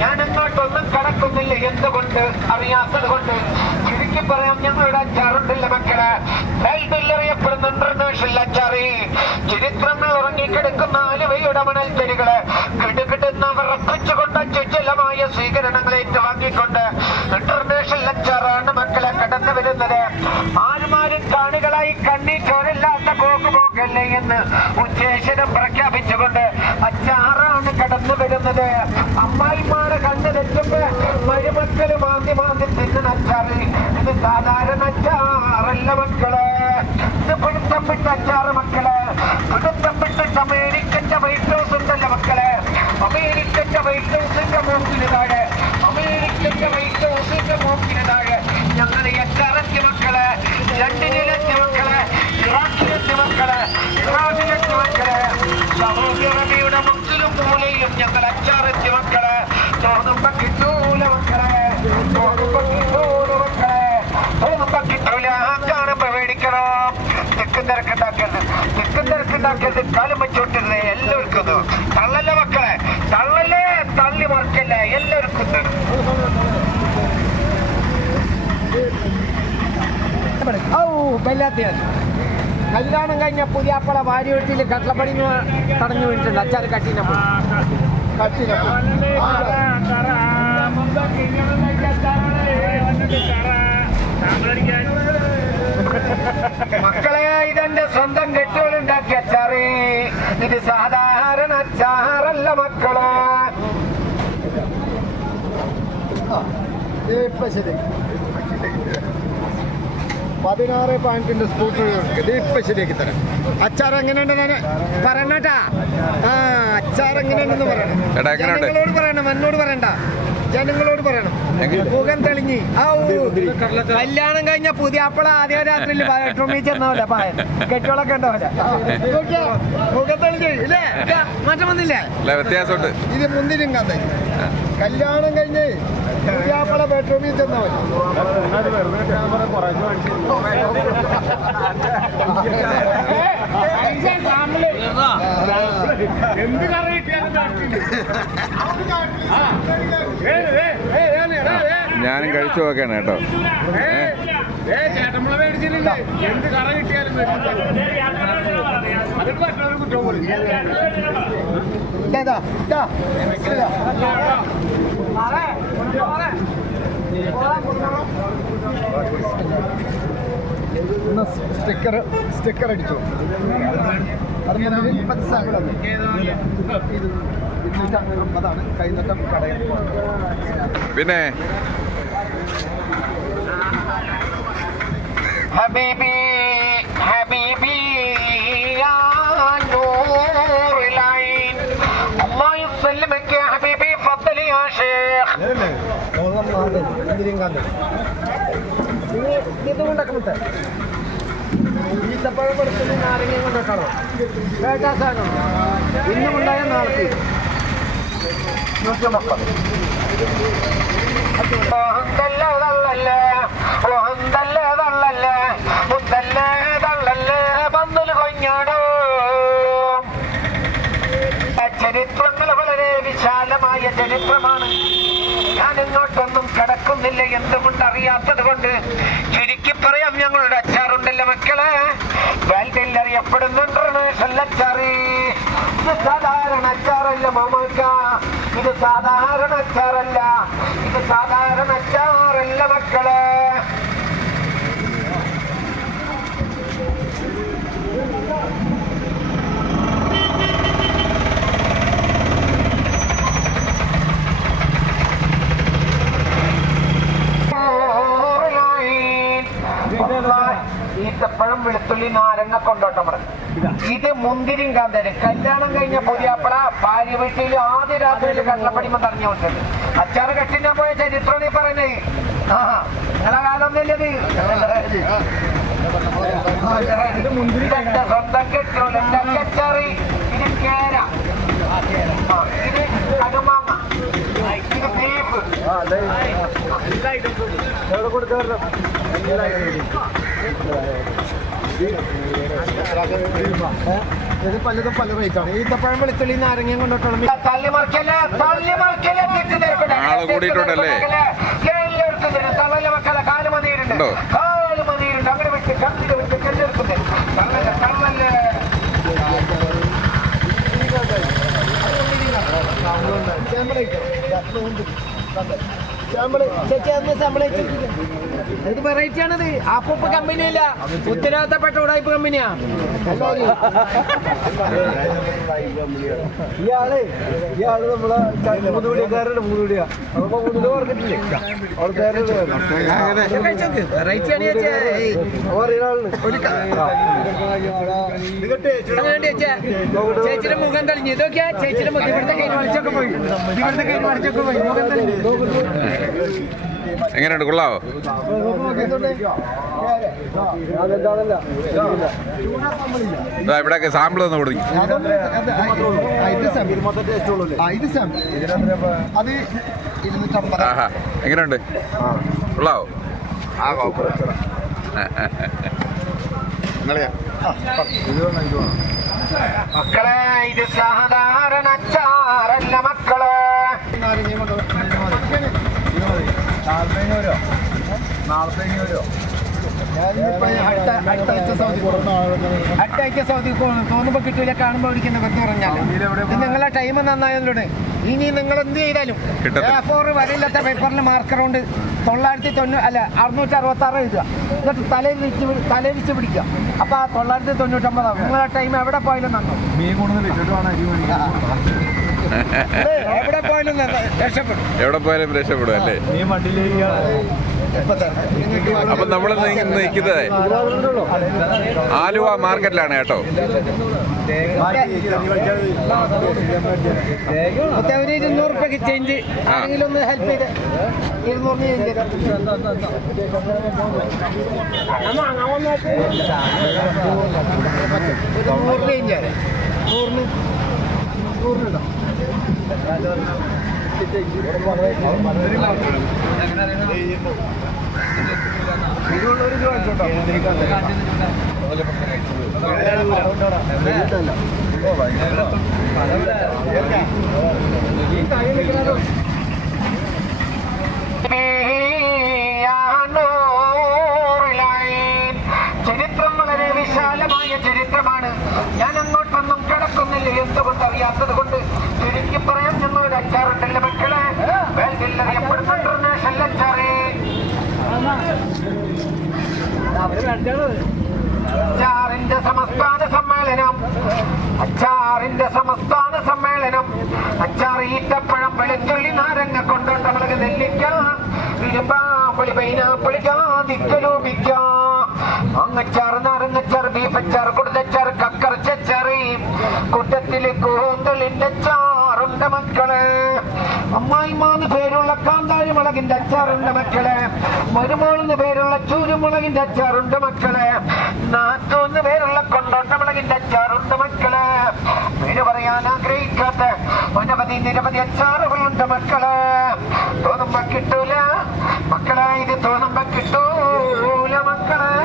ഞാൻ അങ്ങോട്ടൊന്നും കടക്കുന്നില്ല. എന്തുകൊണ്ട്? അറിയാത്തത് കൊണ്ട്. ചുരുക്കി പറയാം, ഞങ്ങളുടെ അച്ചാറുണ്ടല്ല മക്കള്, വേൾഡിലറിയപ്പെടുന്ന ഇന്റർനാഷണൽ അച്ചാറി. ചരിത്രങ്ങൾ ഉറങ്ങിക്കിടക്കുന്ന ആലുവയുടെ മണൽത്തരികള് കിടുകിടുന്ന വിറപ്പിച്ചുകൊണ്ട് ചുജലമായ സ്വീകരണങ്ങൾ ഏറ്റുവാങ്ങിക്കൊണ്ട് ഇന്റർനാഷണൽ അച്ചാറാണ് മക്കളെ കടന്നു വരുന്നത്. ആരുമാരും കാണികളായി കണ്ണി ചോരില്ലാത്ത പോക്കുപോക്കല്ലേ എന്ന് ഉച്ചേശ്വരം പ്രഖ്യാപിച്ചുകൊണ്ട് അച്ചാറാണ് കടന്നു വരുന്നത്. അമ്മായിമാരെ കണ്ണു തെറ്റുമ്പോ മരുമക്കള് മാന്തി മാന്തി തിന്നുന്ന അച്ചാറ്. ഇത് സാധാരണ അച്ചാറല്ല മക്കള്, ഇത് പിടുത്തം വിട്ട അച്ചാറ് മക്കള്. പിടുത്തം വിട്ടിട്ട് അമേരിക്കന്റെ വൈറ്റ് ഹൗസ് ഉണ്ടല്ലോ മക്കളെ, അമേരിക്കന്റെ വൈറ്റ് ഹൗസിന്റെ മൂക്കിന് താഴെ, അമേരിക്കന്റെ വൈറ്റ് ഹൗസിന്റെ മൂക്കിന് താഴെ ഞങ്ങളുടെ അച്ചാറെത്തിയ മക്കള്, ലണ്ടനിലെത്തിയ മക്കള്, ഇറാഖിലെത്തിയ മക്കള്, ഇറാഖിലെത്തിയ മക്കള്, സൗദി അറേബ്യയുടെ മുക്കിലും മൂലയിലും ഞങ്ങൾ അച്ചാറെത്തിയ മക്കള്. തോന്നുമ്പോ കിട്ടൂല മക്കളെ, തോന്നുമ്പോ കിട്ടൂല മക്കളെ, തോന്നുമ്പോ കിട്ടൂല. കാണുമ്പോ മേടിക്കണം. തിക്കും തിരക്കുണ്ടാക്കരുത്, തിക്കും തിരക്കുണ്ടാക്കരുത്. കാലം വെച്ചോട്ടിരുന്നേ എല്ലാവർക്കും. തള്ളല്ലേ മക്കളെ, തള്ളല്ലേ, തള്ളി മറക്കല്ലേ, എല്ലാവർക്കും. കല്യാണം കഴിഞ്ഞ പുതിയാപ്പള വാരിയൊട്ടിയിൽ കട്ടളപ്പടി തടഞ്ഞു വീണിട്ടുണ്ട്. അച്ചാറ് കട്ടിനപ്പോൾ മക്കളെ, ഇതെന്റെ സ്വന്തം കെട്ടുകളുണ്ടാക്കിയ അച്ചാറ്. ഇത് സാധാരണ അച്ചാറല്ല മക്കളെ. ശരി, 16 പോയിന്റിന്റെ സ്കൂട്ടർ ഇപ്പൊ ശരിയാക്കി തരാം. അച്ചാർ എങ്ങനെയുണ്ടെന്ന് പറയണട്ടാ. അച്ചാർ എങ്ങനെയുണ്ടെന്ന് പറയണം. ജനങ്ങളോട് പറയണം, എന്നോട് പറയണ്ട, ജനങ്ങളോട് പറയണം. മുഖം തെളിഞ്ഞി. കല്യാണം കഴിഞ്ഞ പുതിയ അപ്പള ആദ്യ രാത്രിയിൽ ബെഡ്റൂമിൽ ചെന്നപോലെ പറയാൻ കെട്ടുകളൊക്കെ ഉണ്ടാവില്ല. മുഖം തെളിഞ്ഞ് ഇല്ലേ, മാറ്റം വന്നില്ലേ? വ്യത്യാസമുണ്ട്. ഇത് മുന്തിരും കഥ. കല്യാണം കഴിഞ്ഞ് പുതിയാപ്പള ബെഡ്റൂമിൽ ചെന്നവൻ എന്ത് കറി ഞാനും കഴിച്ചു നോക്കാണ് കേട്ടോ. ചേട്ടമ്മളെ മേടിച്ചിട്ടില്ലേ, എന്ത് കറ കിട്ടിയാലും അതൊക്കെ പറ്റുന്നവർ കുറ്റം പോലും. സ്റ്റിക്കർ അടിച്ചു. അതാണ് കൈനട്ടം കടയിൽ. പിന്നെ ഹബീബി ഹബീബി യാ നൂറുൽ ഐൻ അല്ലാഹു യസല്ലമക ഹബീബി ഫദ്ലി യാ ഷേഖ്. ഇതുകൊണ്ടൊക്കെ മുട്ട ഈത്തപ്പഴം കൊടുക്കുന്ന നാരങ്ങയും കൊണ്ടൊക്കെയാണോ കേട്ടാ സാധനം. ഇന്നുമുണ്ടായ നാളത്തെ ചരിത്രങ്ങൾ വളരെ വിശാലമായ ചരിത്രമാണ്. ഞാൻ ഇങ്ങോട്ടൊന്നും കടക്കുന്നില്ല. എന്തുകൊണ്ട്? അറിയാത്തത് കൊണ്ട്. ചുരുക്കി പറയാം, ഞങ്ങളുടെ അച്ചാറുണ്ടല്ലോ മക്കളെ, വേൾഡിൽ അറിയപ്പെടുന്ന ഇന്റർനാഷണൽ അച്ചാറ്. ഇത് സാധാരണ അച്ചാറല്ല മാമക്ക, ഇത് സാധാരണ അച്ചാറല്ല, ഇത് സാധാരണ അച്ചാറല്ല മക്കളെ. ഈത്തപ്പഴം, വെളുത്തുള്ളി, നാരങ്ങ കൊണ്ടോട്ടം. ഇത് മുന്തിരിയും കാന്തരും. കല്യാണം കഴിഞ്ഞ പുതിയാപ്പള ഭാര്യ വീട്ടിൽ ആദ്യ രാത്രിയിൽ കട്ടളപ്പടിമ തടഞ്ഞു വിട്ടത്. അച്ചാറ് കെട്ടിനാ പോയ ചരിത്രം നീ പറയുന്നേ. നിങ്ങളെ കാലൊന്നുമില്ലത്. സ്വന്തം കെട്ടുള്ള അച്ചാറ്. ഇത് കേര, ഇത് കടുമാങ്ങ, ഇത് ബീഫ്. ഇത് പലതും പല റേറ്റാണ്. ഈത്തപ്പഴം, വെളുത്തുള്ളി, നാരങ്ങയും കൊണ്ടോട്ടണം. തള്ളി മറിക്കല്ലേ, തള്ളി മറിക്കല്ലേ, തെറ്റ് തിരക്കട്ടെ. ആള് കൂടിയിട്ടുണ്ടല്ലേ? എല്ലാവർക്കും തരും. തള്ളല്ല മക്കളെ, കാലുമതിയിലുണ്ട്, കാലുമതിയിലുണ്ട്. അങ്ങനെ വിട്ട് കണ്ടിട്ട് വിട്ട് കല്ലെടുക്കും തരും. തള്ളല്ല, തള്ളല്ലേ. ഇത് വെറൈറ്റി ആണത്. അപ്പൊ കമ്പനിയല്ല, ഉത്തരവാദിത്തപ്പെട്ട ഉടായ്പ കമ്പനിയാ. ഇയാള് നമ്മളെ മുതുപിടിക്കാരുടെ മുതുപിടിയാ മുതുപിടി പറഞ്ഞിട്ടില്ലേ വെറൈറ്റി ആണ് ചേച്ചിയുടെ മുഖം തെളിഞ്ഞു. ഇതൊക്കെയാ ചേച്ചിയുടെ മുഖം. ഇവിടുത്തെ കൈന് വലിച്ചൊക്കെ പോയി, ഇവിടുത്തെ കൈന് വലിച്ചൊക്കെ പോയി. മുഖം തെളിഞ്ഞു. എങ്ങനെയുണ്ട്, കൊള്ളാവോ? ഇവിടെയൊക്കെ സാമ്പിൾ ഒന്ന് കൊടുക്കും. ആഹാ, എങ്ങനെയുണ്ട്, കൊള്ളാവോ? മക്കളെ ഇത് സാധാരണ അച്ചാറല്ല മക്കളെ. അടുത്ത ആഴ്ച സൗദി തോന്നുമ്പോ കിട്ടൂല, കാണുമ്പോ ഒരിക്കുന്ന വെറുതെ പറഞ്ഞാൽ നിങ്ങളെ ടൈം നന്നായതിലൂടെ ഇനി നിങ്ങൾ എന്ത് ചെയ്താലും A4 വരയില്ലാത്ത പേപ്പറിൽ മാർക്കർ കൊണ്ട് 666 എഴുതുക. എന്നിട്ട് തലയിരിച്ച് പിടിക്കുക. അപ്പൊ ആ 999 നിങ്ങളെ ടൈം എവിടെ പോയാലും നന്നോ. എവിടെ പോയാലും രക്ഷപ്പെടും. എവിടെ പോയാലും രക്ഷപ്പെടും അല്ലേ? അപ്പൊ നമ്മൾ നിൽക്കുന്നത് ആലുവ മാർക്കറ്റിലാണ് കേട്ടോ. 200 രൂപയ്ക്ക് ചേഞ്ച് ആരെങ്കിലും ഒന്ന് ഹെൽപ്പ് ചെയ്ത് 200 ചേഞ്ച്. 100 ചേഞ്ച് 100 ചരിത്രം വളരെ വിശാലമായ ചരിത്രമാണ്. ഞാൻ അങ്ങോട്ടൊന്നും കിടക്കുന്നില്ല, എന്തുകൊണ്ട് അറിയാത്തത് കൊണ്ട് ചുരുക്കി പറയാൻ ഞങ്ങളൊരു അച്ചാറുണ്ടല്ലോ മക്കളെ. വേൾഡിൽ അറിയപ്പെടുന്ന ഇന്റർനാഷണൽ അച്ചാറ്. അച്ചാറിന്റെ സംസ്ഥാന സമ്മേളനം, അച്ചാറിന്റെ സംസ്ഥാന സമ്മേളനം. അച്ചാർ ഈത്തപ്പഴം, വെളുത്തുള്ളി, നാരങ്ങ, കൊണ്ടോട്ട മുളക്, നെല്ലിക്ക, ഇരുമ്പാമ്പുളി, പൈനാപ്പിളി, ജാതിക്കലൂപിക്ക, മാങ്ങച്ചാർ, നാരങ്ങച്ചാർ, ബീഫച്ചാർ, കുടുതച്ചാർ, കക്കറച്ചാറ്, കൂട്ടത്തില് കൂന്തളിന്റെ അച്ചാറുണ്ട് മക്കളെ. അമ്മായിമാന്ന് പേരുള്ള കാന്താരി മുളകിന്റെ അച്ചാറുണ്ട് മക്കളെ. മരുമോളെന്ന് പേരുള്ള ചൂരുമുളകിന്റെ അച്ചാറുണ്ട് മക്കളെ. നാത്തൂന്ന് പേരുള്ള കൊണ്ടോട്ട മുളകിന്റെ അച്ചാറുണ്ട് മക്കളെ. പേര് പറയാൻ ആഗ്രഹിക്കാത്ത നിരവധി അച്ചാറുകളുണ്ട് മക്കളെ. തോന്നുമ്പോ കിട്ടൂല മക്കളെ, ഇത് തോന്നുമ്പോ കിട്ടൂല മക്കളെ.